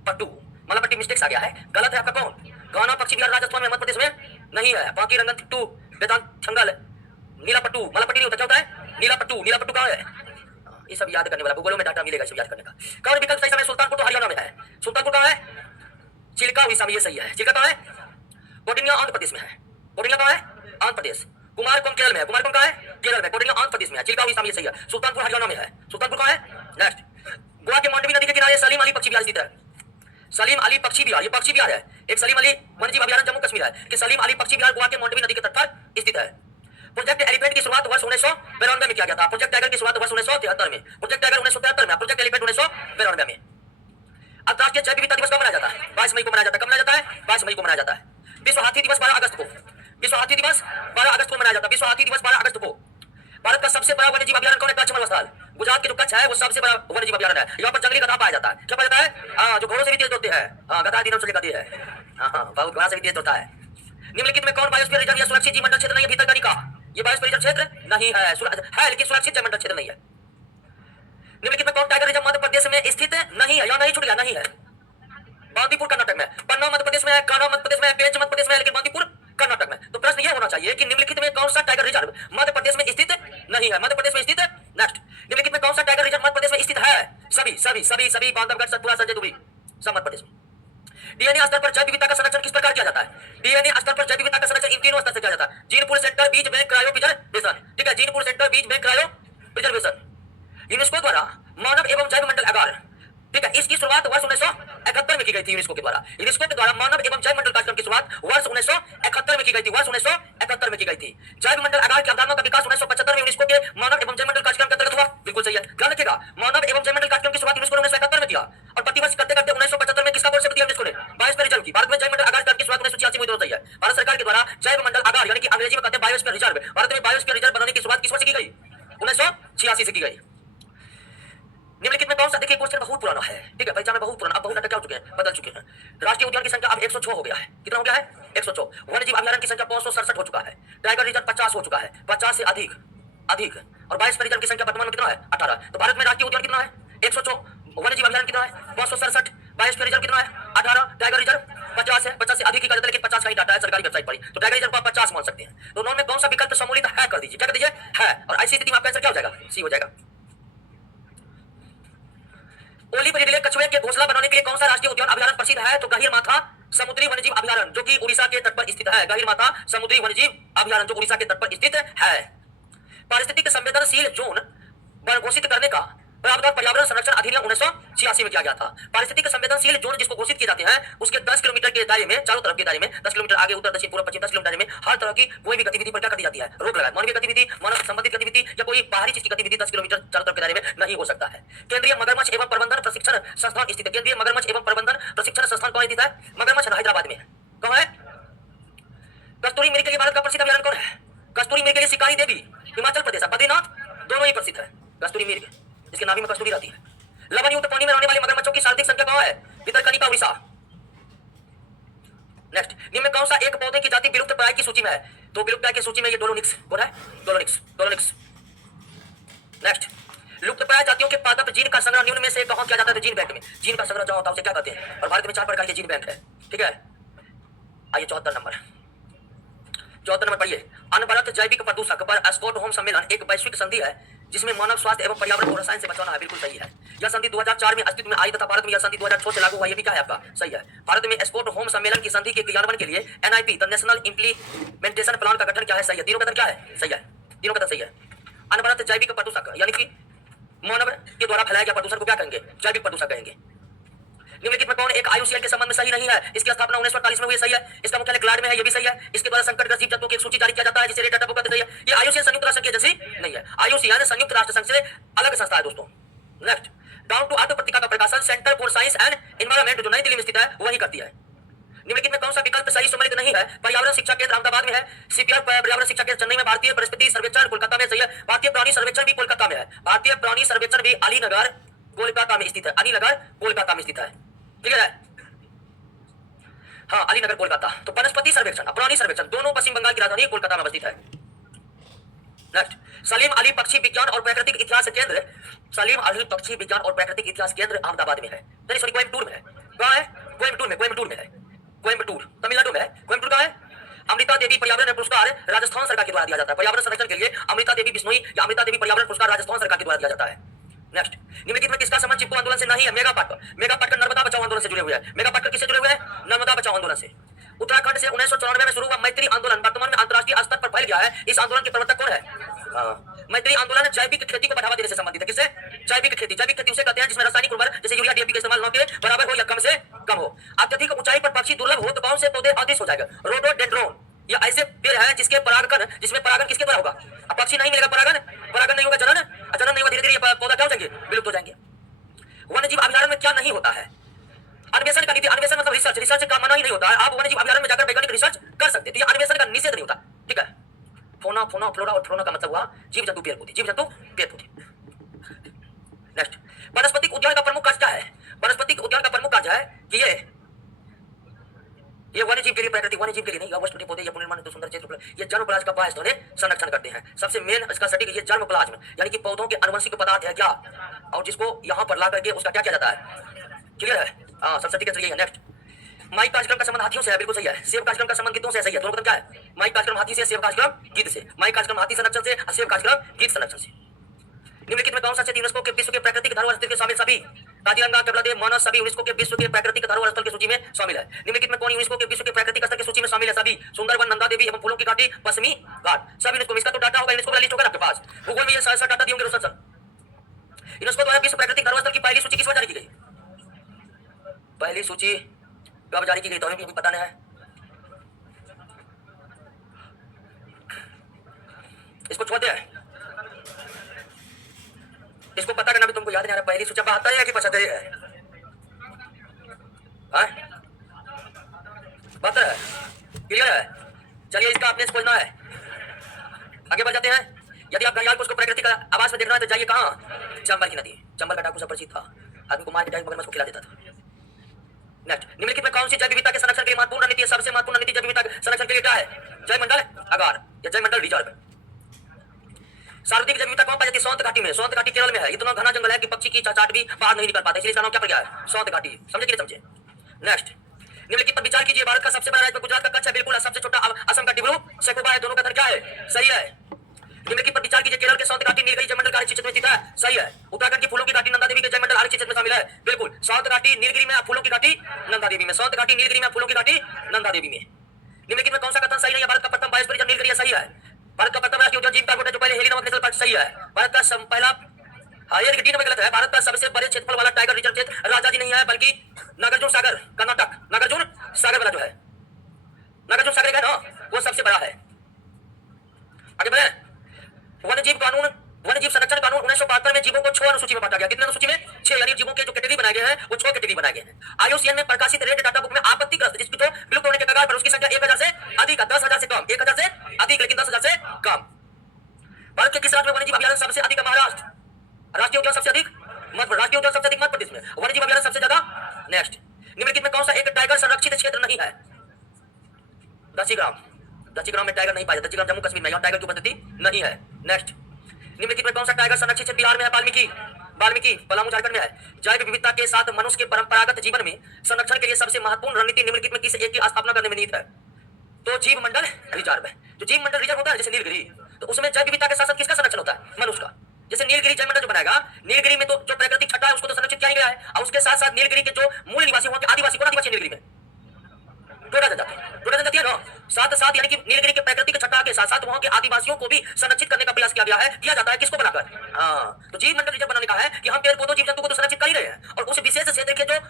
पट्टू। मालापट्टी मिस्टेक्स आ गया है, गलत है आपका कौन? घाना पक्षी बिहार राजस्थान में, मध्य प्रदेश में नहीं है। बाकी रंगनथिट्टू, वेदांतंगल, नीला पट्टू, मालापट्टी नहीं होता। क्या होता है? नीला पट्टू। नीला पट्टू कहाँ है? ये सब याद करने वाला, गूगल में डाटा मिलेगा, सब याद करने का। कौन विकल्प सही समय? सुल्तानपुर तो हरियाणा में है। सुल्तानपुर कहाँ है? चिल्का उड़ीसा में, ये सही है। चिल्का कहाँ है? कोडिंगा आंध्र प्रदेश में है। कोडिंगा कहाँ है? आंध्र प्रदेश। कुमारकोम केरल में है। कुमारकोम कहाँ है? केरल में। कोडिंगा आंध्र प्रदेश में है। चिल्का उड़ीसा में, ये सही है। सुल्तानपुर हरियाणा में है। सुल्तानपुर कहाँ है? नेक्स्ट, गोवा के मांडवी नदी के किनारे सलीम अली पक्षी विहार स्थित है। सलीम अली पक्षी विहार, ये पक्षी विहार है। एक सलीम अली वन्यजीव अभयारण्य जम्मू कश्मीर है कि सलीम अली पक्षी विहार गोवा के मांडवी नदी के तट पर स्थित है। प्रोजेक्ट एलिफेंट की शुरुआत वर्ष 1992 में किया गया था। प्रोजेक्ट टाइगर की शुरुआत वर्ष 1973 में, प्रोजेक्ट टाइगर 1973 में, प्रोजेक्ट एलिफेंट 1992 में। अंतर्राष्ट्रीय जैव विविधता दिवस कब मनाया जाता है? 22 मई को मनाया जाता है। कब मनाया जाता है? 22 मई को मनाया जाता है। विश्व हाथी दिवस 12 अगस्त को, विश्व हाथी दिवस 12 अगस्त को मनाया जाता है। विश्व हाथी दिवस 12 अगस्त को। भारत का सबसे बड़ा वन्यजीव अभयारण्य कौन है? कच्छ मलस्थल। गुजरात के जो कच्छ है वो सबसे बड़ा वन्यजीव अभयारण्य है। यहाँ पर जंगली गधा पाया जाता है। क्या पाया जाता है? हाँ, जो घोड़ों से भी तेज होते हैं। गधा दिनों से गधी है। हाँ, बहुत घोड़ा से भी तेज होता है। निम्नलिखित में कौन बायोस्फीयर रिजर्व या सुरक्षित जीव मंडल क्षेत्र नहीं है? भीतरकनिका, ये बायोस्फीयर रिजर्व क्षेत्र नहीं है, है लेकिन सुरक्षित जीव मंडल क्षेत्र नहीं है। निम्नलिखित में कौन टाइगर रिजर्व मध्य प्रदेश में स्थित नहीं है? या नहीं, छूट गया, नहीं है। बांदीपुर कर्नाटक में, पन्ना मध्य प्रदेश में है, कान्हा मध्य प्रदेश में है, पेंच मध्य प्रदेश में है, लेकिन बांदीपुर कर्नाटक में। तो प्रश्न यह होना चाहिए कि निम्नलिखित में कौन सा टाइगर रिजर्व मध्य प्रदेश में स्थित नहीं है? मध्य प्रदेश में स्थित। नेक्स्ट, निम्नलिखित में कौन सा टाइगर रिजर्व मध्य प्रदेश में स्थित है? सभी सभी सभी सभी, बांधवगढ़, सतपुरा, संजय दुबी, सब मध्य प्रदेश में। डीएनए स्तर पर जैव विविधता का संरक्षण किस प्रकार किया जाता है? डीएनए स्तर पर जैव विविधता का संरक्षण इन तीनों स्तर से किया जाता है। जीन पूल सेंटर, बीज बैंक क्रायो प्रिजर्वेशन। ठीक है, जीन पूल सेंटर, बीज बैंक क्रायो प्रिजर्वेशन। यूनेस्को द्वारा मानव एवं जैव मंडल आगार, ठीक है, इसकी शुरुआत वर्ष 1971 में की गई थी। यूनेस्को के द्वारा, यूनेस्को के द्वारा मानव एवं जैव मंडल कार्यक्रम की शुरुआत वर्ष 1971 में की गई थी। वर्ष 1971 में की गई थी। जैव मंडल आगार की अवधारणा का विकास 1975 में यूनेस्को के मानव एवं जैव मंडल कार्यक्रम के अंतर्गत हुआ। बिल्कुल सही है, ध्यान रखिएगा। मानव एवं जैव मंडल कार्यक्रम की शुरुआत यूनेस्को ने 1971 में किया और प्रतिवर्ष करते करते 1975 में किसका कॉन्सेप्ट दिया यूनेस्को ने? बायोस्फीयर रिजर्व की। भारत में जैव मंडल आगार की शुरुआत 1986 में हुई है। भारत सरकार के द्वारा जैव मंडल आगार यानी कि अंग्रेजी में कहते हैं बायोस्फीयर रिजर्व, भारत में बायोस्फीयर रिजर्व बनाने की शुरुआत किस वर्ष की गई? 1986 से की गई। निम्नलिखित में कौन सा, देखिए क्वेश्चन बहुत पुराना है, ठीक है, पहचान में बहुत पुराना, अब बहुत अटक चुके हैं, बदल चुके हैं। राष्ट्रीय उद्यान की संख्या अब 106 हो गया है। कितना हो गया है? 106। वन्यजीव अभयारण्य की संख्या 567 हो चुका है। टाइगर रिजर्व 50 हो चुका है, 50 से अधिक अधिक। और बायोस्फीयर रिजर्व की संख्या वर्तमान में कितना है? 18। तो भारत में राष्ट्रीय उद्यान कितना है? 106। वन्यजीव अभयारण्य कितना है? 567। बायोस्फीयर रिजर्व कितना है? 18। टाइगर रिजर्व 50 है, 50 से अधिक ही कर देते, लेकिन 50 का ही डाटा है सरकारी वेबसाइट पर ही। तो टाइगर रिजर्व को आप 50 मान सकते हैं। तो उन्होंने कौन सा विकल्प सम्मिलित है कर दीजिए, क्या कर दीजिए? है। और ऐसी स्थिति में आपका आंसर क्या हो जाएगा? सी हो जाएगा। ओलिव रिडले कछुए के घोंसला बनाने के लिए कौन सा राष्ट्रीय उद्यान अभयारण्य प्रसिद्ध है? तो गहीर माथा समुद्री वन्यजीव अभयारण्य, जो कि उड़ीसा के तट पर स्थित है। गहीर माथा समुद्री वन्यजीव अभयारण्य जो उड़ीसा के तट पर स्थित है। पारिस्थितिक संवेदनशील जोन घोषित करने का प्रावधान पर्यावरण संरक्षण अधिनियम 1986 में किया गया था। पारिस्थितिक संवेदनशील जोन जिसको घोषित किए जाते हैं उसके 10 किलोमीटर के दायरे में, चारों तरफ के दायरे में 10 किलोमीटर आगे, उत्तर, दक्षिण, पूर्व, पश्चिम 10 किलोमीटर में हर तरह की कोई भी गतिविधि पर क्या कर दी जाती है, रोक लगाए। मानवीय गतिविधि, मानव संबंधित गतिविधि या कोई बाहरी चीज की गतिविधि 10 किलोमीटर चारों तरफ के दायरे में नहीं हो सकता है। केंद्रीय मगरमच्छ एवं प्रबंधन प्रशिक्षण संस्थान स्थित है। केंद्रीय मगरमच्छ एवं प्रबंधन प्रशिक्षण संस्थान कौन स्थित है? मगरमच्छ हैदराबाद में है। कौन है? कस्तूरी मृग के लिए भारत का प्रसिद्ध अभयारण्य कौन है? कस्तूरी मृग के लिए शिकारी देवी हिमाचल प्रदेश, बद्रीनाथ दोनों ही प्रसिद्ध है। कस्तूरी मृग जिसके नाभि में कस्तूरी रहती है। लवण युक्त पानी में रहने वाले मगरमच्छों की शारीरिक संख्या कहाँ है? भितरकनिका, उड़ीसा। नेक्स्ट, निम्न में कौन सा एक पौधे की जाति विलुप्त प्राय की सूची में है? तो विलुप्त प्राय की सूची में ये डोलोनिक्स कौन है? डोलोनिक्स। नेक्स्ट, लुप्त प्राय जातियों के पादप जीन का संग्रह निम्न में से कहाँ किया जाता है? जीन बैंक में। जीन का संग्रह जहाँ होता है उसे क्या कहते हैं? और भारत में 4 प्रकार के जीन बैंक है। ठीक है, आइए 74 नंबर पढ़िए। अनवरत जैविक प्रदूषक पर स्टॉकहोम सम्मेलन एक वैश्विक संधि है जिसमें मानव स्वास्थ्य एवं पर्यावरण को रसायन से बचाना है। बिल्कुल सही है। यह संधि 2004 में अस्तित्व में आई तथा भारत में यह संधि 2006 से लागू हुआ। यह भी क्या है आपका? सही है। भारत में स्टॉकहोम सम्मेलन की संधि के क्रियान्वयन के लिए NIP the national implementation plan का गठन क्या है? सही है। तीनों कथन क्या है? सही है। तीनों कथन सही है। अनवरत जैविक प्रदूषक यानी कि मानव के द्वारा फैलाया गया प्रदूषण को क्या कहेंगे? जैविक प्रदूषक कहेंगे। निम्नलिखित में कौन एक IUCN के संबंध में सही नहीं है? इसकी स्थापना 1948 में हुई, सही है। इसका मुख्यालय ग्लाड में है, ये भी सही है। इसके द्वारा संकटग्रस्त जीव जंतुओं की एक सूची जारी किया जाता है जिसे रेड डाटा बुक कहते हैं। ये IUCN संयुक्त राष्ट्र संघ की एजेंसी नहीं है। IUCN संयुक्त राष्ट्र संघ से अलग संस्था है दोस्तों। नेक्स्ट, डाउन टू अर्थ पत्रिका का प्रकाशन centre for science and environment जो नई दिल्ली में स्थित है वही करती है। निम्नलिखित में कौन सा विकल्प सही सम्मिलित नहीं है? पर्यावरण शिक्षा केंद्र अहमदाबाद में है, CPR पर्यावरण शिक्षा केंद्र चेन्नई में, भारतीय परिस्थिति सर्वेक्षण कोलकाता में, सही है। भारतीय प्राणी सर्वेक्षण भी कोलकाता में है। भारतीय प्राणी सर्वेक्षण भी अलीनगर कोलकाता में स्थित है। अलीनगर कोलकाता में स्थित है। ठीक है, हाँ, अलीनगर कोलकाता। तो वनस्पति सर्वेक्षण और प्राणी सर्वेक्षण दोनों पश्चिम बंगाल की राजधानी कोलकाता में अवस्थित है। नेक्स्ट, सलीम अली पक्षी विज्ञान और प्राकृतिक इतिहास केंद्र, सलीम अली पक्षी विज्ञान और प्राकृतिक इतिहास केंद्र अहमदाबाद में है। सॉरी, कोयम्बटूर में है। कहाँ है? कोयम्बटूर में है। कोयम्बटूर तमिलनाडु में है। कोयम्बटूर कहाँ है? अमृता देवी पर्यावरण पुरस्कार राजस्थान सरकार के द्वारा दिया जाता है। पर्यावरण संरक्षण के लिए अमृता देवी बिश्नोई या अमृता देवी पर्यावरण पुरस्कार राजस्थान सरकार के द्वारा दिया जाता है। नेक्स्ट, निम्नलिखित में किसका संबंध चिपको आंदोलन से नहीं है? मेगा पाटकर नर्मदा बचाओ आंदोलन से जुड़े हुए हैं। मेगा पाटकर किससे जुड़े हुए हैं? नर्मदा बचाओ आंदोलन से। उत्तराखंड से 1994 में शुरू हुआ मैत्री आंदोलन वर्तमान में अंतर्राष्ट्रीय स्तर पर फैल गया है। इस आंदोलन के प्रवर्तक कौन है? मैत्री आंदोलन जैविक खेती को बढ़ावा देने से संबंधित है। किससे? जैविक खेती उसे कहते हैं जिसमें रासायनिक उर्वरक जैसे यूरिया DAP का इस्तेमाल न के बराबर हो या कम से कम हो। अत्यधिक ऊंचाई पर पक्षी दुर्लभ हो तो कौन से पौधे अदृश्य हो जाएगा? रोडोडेंड्रोन, ये ऐसे पेड़ है जिसमें परागण किसके द्वारा होगा? अब पक्षी नहीं मिलेगा, परागण नहीं होगा, जनन नहीं होगा, धीरे धीरे पौधा क्या हो जाएंगे? विलुप्त हो जाएंगे। वन्यजीव अभयारण्य में क्या नहीं होता है? अन्वेषण का नीति। अन्वेषण मतलब रिसर्च का मना ही नहीं होता है। आप वन्यजीव अभयारण्य में जाकर वैज्ञानिक रिसर्च कर सकते हैं, तो ये अन्वेषण का निषेध नहीं होता। ठीक है, फोना फ्लोरा और फ्लोरा का मतलब हुआ जीव जंतु पेड़ पौधे। नेक्स्ट, वनस्पतिक उद्यान का प्रमुख कार्य क्या है? वनस्पतिक उद्यान का प्रमुख कार्य है कि ये वन्यजीव के लिए, प्राकृतिक वन्यजीव के लिए नहीं, वनस्पति पौधे या पुनर्निर्माण हेतु सुंदर क्षेत्र ये जन्म प्लाज्म का पायस्थान संरक्षण करते हैं। सबसे मेन इसका सटीक ये जन्म प्लाज्म यानी कि पौधों के अनुवंशिक पदार्थ है क्या, और जिसको यहाँ पर ला करके उसका क्या किया जाता है? क्लियर है? हाँ, सबसे ठीक है। नेक्स्ट, माइक कार्यक्रम का संबंध हाथियों से है। बिल्कुल सही है। सेब कार्यक्रम का संबंध गीतों से सही है। दोनों का क्या है? माइक कार्यक्रम हाथी से, सेब कार्यक्रम गीत से। माइक कार्यक्रम हाथी संरक्षण से और सेब कार्यक्रम गीत संरक्षण से। निम्नलिखित में कौन सा क्षेत्र यूनेस्को के विश्व के प्राकृतिक धरोहर स्थल के शामिल? सभी। काजीरंगा, कपिलदेव, मानस सभी यूनेस्को के विश्व के प्राकृतिक धरोहर स्थल की सूची में शामिल है। निम्नलिखित में कौन यूनेस्को के विश्व के प्राकृतिक स्थल की सूची में शामिल है? सभी। सुंदरवन, नंदा देवी एवं फूलों की घाटी, पश्चिमी घाट, सब यूनेस्को। इसका तो डाटा होगा, यूनेस्को का लिस्ट होगा आपके पास। गूगल में ये सारा डाटा दिए होंगे रोशन सर। यूनेस्को द्वारा विश्व प्राकृतिक धरोहर स्थल की पहली सूची किस बार जारी की गई? पहली सूची कब जारी की गई तो हमें भी पता नहीं है। इसको छोड़ते हैं, इसको पता करना भी तुमको याद नहीं आ रहा। पहली सूची 72 है कि 75 है? 72 है। क्लियर है? चलिए, इसका आपने खोजना है। आगे बढ़ जाते हैं। यदि आप घड़ियाल को उसको प्राकृतिक आवास में देखना है तो जाइए कहाँ? चंबल की नदी। चंबल का डाकू सब परिचित था, आदमी को मार के मगरमच्छ को खिला देता था। नेक्स्ट, निम्नलिखित में कौन सी जैव विविधता के संरक्षण के लिए महत्वपूर्ण रणनीति है? सबसे महत्वपूर्ण रणनीति जैव विविधता के संरक्षण के लिए क्या है? जयमंडल आगार या जयमंडल रिजर्व। सार्वत्रिक जैव विविधता कौन पाई जाती है? सौंत घाटी में। सौंत घाटी केरल में है। इतना घना जंगल है कि पक्षी की चहचहाट भी बाहर नहीं निकल पाता, इसलिए इसका नाम क्या पड़ गया है? सौंत घाटी। समझे कि नहीं समझे? नेक्स्ट, निम्नलिखित पर विचार कीजिए। भारत का सबसे बड़ा राज्य गुजरात का कच्छ है, बिल्कुल। सबसे छोटा असम का डिब्रू सैखोवा है। दोनों का क्या है? सही है। निम्नलिखित पर विचार कीजिए। केरल के सौंत घाटी नीलगिरी जयमंडल आरक्षित क्षेत्र में स्थित है, सही है। उत्तराखंड की फूलों की घाटी नंदा देवी के जयमंडल आरक्षित क्षेत्र में शामिल है, बिल्कुल। सौंत घाटी नीलगिरी में, फूलों की घाटी नंदा देवी में। सौंत घाटी नीलगिरी में, फूलों की घाटी नंदा देवी में। निम्नलिखित में कौन सा कथन सही नहीं है? भारत का प्रथम बायोस्फीयर नीलगिरी, सही है। भारत का प्रथम राष्ट्रीय उद्यान जिम कॉर्बेट जो पहले हेली नामक नेशनल पार्क, सही है। भारत का पहला हाँ ये डी नंबर गलत है। भारत का सबसे बड़े क्षेत्रफल वाला टाइगर रिजर्व क्षेत्र राजाजी नहीं है बल्कि नागार्जुन सागर कर्नाटक, नागार्जुन सागर वाला जो है, नागार्जुन सागर है ना, वो सबसे बड़ा है। आगे बढ़े। वन्य जीव कानून, वन्य जीव संरक्षण कानून 1972 में जीवों को 6 अनुसूची में बांटा गया। कितने अनुसूची में? 6, यानी जीवों के जो कैटेगरी बनाए गए हैं वो 6 कैटेगरी बनाए गए हैं। IUCN में प्रकाशित रेड डाटा बुक में आपत्तिग्रस्त जिसकी तो विलुप्त होने के कगार पर उसकी संख्या 1000 से अधिक, 10,000 से कम, 1000 से अधिक लेकिन 10,000 से कम। भारत के किस राज्य में वन्य जीव अभयारण्य सबसे अधिक है? महाराष्ट्र। राष्ट्रीय उद्यान सबसे अधिक मध्य, राष्ट्रीय उद्यान सबसे अधिक मध्य प्रदेश में, वन्य जीव अभयारण्य सबसे ज्यादा। नेक्स्ट, निम्नलिखित में कौन सा एक टाइगर संरक्षित क्षेत्र नहीं है? दक्षिग्राम, दक्षिग्राम में टाइगर नहीं पाया, दक्षिग्राम जम्मू कश्मीर में, यहाँ टाइगर की उपस्थिति नहीं है। नेक्स्ट, निम्नलिखित में कौन सा टाइगर संरक्षित क्षेत्र बिहार में है? वाल्मीकि, वाल्मीकि पलामू झारखंड में है। जैव विविधता के साथ मनुष्य के परंपरागत जीवन में संरक्षण के लिए सबसे महत्वपूर्ण रणनीति निम्नलिखित में किस एक की स्थापना करने में निहित है? तो जीव मंडल रिजर्व है। जो जीव मंडल रिजर्व होता है जैसे नीलगिरी, तो उसमें जैव विविधता के साथ साथ किसका संरक्षण होता है? मनुष्य का। जैसे नीलगिरी जैव मंडल जो बनाएगा, नीलगिरी में तो जो प्राकृतिक छटा है उसको तो संरक्षित किया ही गया है, और उसके साथ साथ नीलगिरी के जो मूल निवासी वहां के आदिवासी, कौन आदिवासी नीलगिरी में? टोडा जनजाति, टोडा जनजाति है ना। साथ साथ यानी कि नीलगिरी के प्राकृतिक छटा के साथ साथ वहां के आदिवासियों को भी संरक्षित करने का प्रयास किया गया है, किया जाता है। किसको बनाकर? हाँ, तो जीव मंडल रिजर्व बनाने का है कि हम पेड़ पौधों जीव जंतु को तो संरक्षित कर ही रहे हैं, और उस विशेष क्षेत्र के जो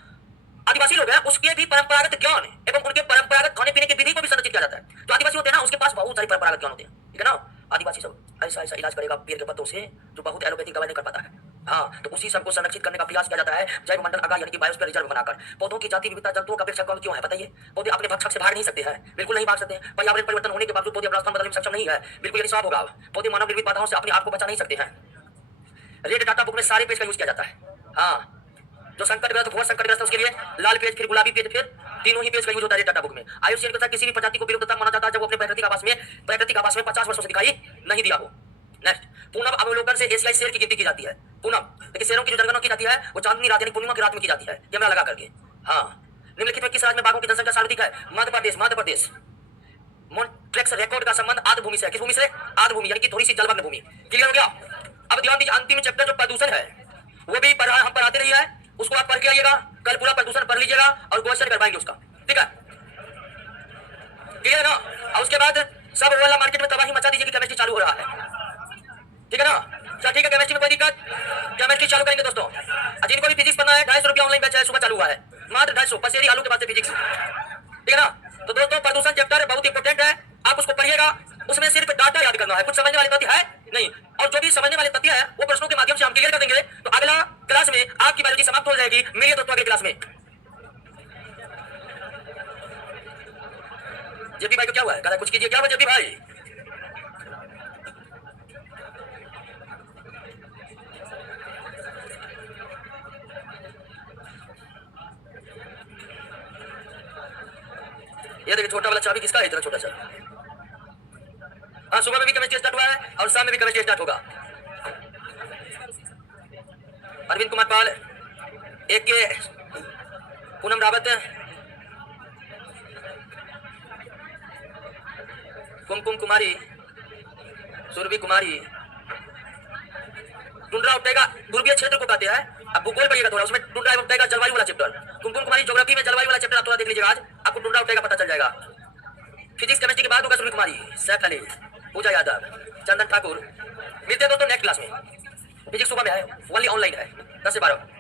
आदिवासी लोग हैं उसके भी परंपरागत ज्ञान एवं उनके परंपरागत खाने पीने की विधि को भी संरक्षित किया जाता है। जो आदिवासी होते हैं ना उसके पास बहुत सारी परंपरागत ज्ञान होते हैं, ठीक है ना। आदिवासी सब ऐसा ऐसा इलाज करेगा पेड़ के पत्तों से जो बहुत एलोपैथिक दवाई नहीं कर पाता है। हाँ, तो उसी सबको संरक्षित करने का प्रयास किया जाता है जैव मंडल आगा यानी कि बायोस्फीयर रिजर्व बनाकर। पौधों की जाति विविधता जंतुओं का अपेक्षा कम क्यों है बताइए? पौधे अपने भक्षक से भाग नहीं सकते हैं, बिल्कुल नहीं भाग सकते हैं। पर्यावरण परिवर्तन होने के बावजूद पौधे अपना स्थान बदलने में सक्षम नहीं है, बिल्कुल यही स्वाब होगा। पौधे मानव निर्मित बाधाओं से अपने आप को बचा नहीं सकते हैं। रेड डाटा बुक में सारे पेज का यूज किया जाता है। हाँ, जो संकटग्रस्त घोर संकटग्रस्त उसके लिए लाल पेज, फिर गुलाबी पेज, फिर तीनों ही पेज का यूज होता है डाटा बुक में। IUCN के साथ किसी भी प्रजाति को विलुप्त तक माना जाता है जब वो अपने प्राकृतिक आवास में 50 वर्षों से दिखाई नहीं दिया हो। नेक्स्ट, पूनम अवलोकन से एशियाई शेर की गिनती की जाती है। पूनम, लेकिन शेरों की जो जनगणना की जाती है वो चांदनी रात यानी पूर्णिमा की रात में की जाती है, कैमरा लगा करके। हाँ, निम्नलिखित में किस राज्य में बाघों की जनसंख्या सर्वाधिक है? मध्य प्रदेश, मध्य प्रदेश। मोन्ट्रेक्स रिकॉर्ड का संबंध आर्द्र भूमि से है। किस भूमि से? आर्द्र भूमि यानी कि थोड़ी सी जलमग्न भूमि। क्लियर हो गया? अब ध्यान दीजिए, अंतिम चैप्टर जो प्रदूषण है वो भी हम पढ़ाते रही है, उसको आप पढ़ के आइएगा, कल पूरा प्रदूषण पढ़ लीजिएगा और क्वेश्चन करवाएंगे उसका, ठीक है? क्लियर ना? और उसके बाद सब वाला मार्केट में तबाही मचा दीजिए कि केमिस्ट्री चालू हो रहा है, ठीक है ना? चल ठीक है, केमिस्ट्री में कोई दिक्कत? केमिस्ट्री चालू करेंगे दोस्तों। जिनको भी फिजिक्स पढ़ना है 250 रुपया ऑनलाइन बैच है, सुबह चालू हुआ है, मात्र 250 पसेरी आलू के बाद फिजिक्स, ठीक है ना? तो दोस्तों प्रदूषण चैप्टर बहुत इंपॉर्टेंट है, आप उसको पढ़िएगा। उसमें सिर्फ डाटा याद करना है, कुछ समझने वाली बात है नहीं, और जो भी समझने वाली तथ्य है वो प्रश्नों के माध्यम से हम क्लियर कर देंगे। तो अगला क्लास में आपकी बायोलॉजी समाप्त हो जाएगी। मिलिए दोस्तों अगले क्लास में। जेपी भाई को क्या हुआ है? कुछ कीजिए, क्या हुआ जेपी भाई? ये देखिए छोटा वाला चाबी किसका है? इतना छोटा सा। हाँ, सुबह में भी केमिस्ट्री स्टार्ट हुआ है और शाम में भी केमिस्ट्री स्टार्ट होगा। अरविंद कुमार पाल, एक के पूनम रावत, कुमकुम कुमारी, सुरभि कुमारी, टुंड्रा उपटेगा ध्रुवीय क्षेत्र को कहते हैं। अब भूगोल पढ़िएगा थोड़ा, उसमें टुंड्रा उपटेगा जलवायु वाला चैप्टर, कुमकुम कुमारी ज्योग्राफी में जलवायु वाला चैप्टर आप थोड़ा देख लीजिएगा, आज आपको टुंड्रा उपटेगा पता चल जाएगा। फिजिक्स केमिस्ट्री के बाद होगा सुरभि कुमारी, सैफ अली, पूजा यादव, चंदन ठाकुर। मिलते हैं दोस्तों नेक्स्ट क्लास में। फिजिक्स सुबह में है, ओनली ऑनलाइन है 10 से 12।